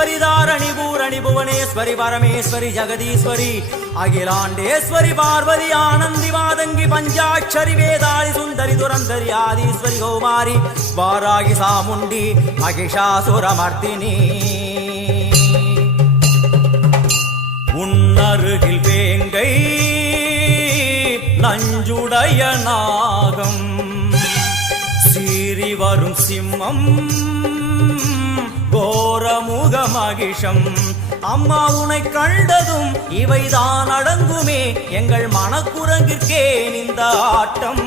ஈஸ்வரி தாரணி பூரணி புவனேஸ்வரி பரமேஸ்வரி ஜெகதீஸ்வரி அகிலாண்டேஸ்வரி பார்வதி ஆனந்தி மாதங்கி பஞ்சாட்சரி வேதாளி சுந்தரி துரந்தரி ஆதீஸ்வரி கௌமாரி வாராகி சாமுண்டி மகிஷாசுரமர்த்தினி உன்னருகில் வேங்கை நஞ்சுடைய நாகம் சீறி வரும் சிம்மம் கோரமுக மகிஷம் அம்மா உனை கண்டதும் இவைதான் அடங்குமே எங்கள் மனக்குரங்கிற்கே இந்த ஆட்டம்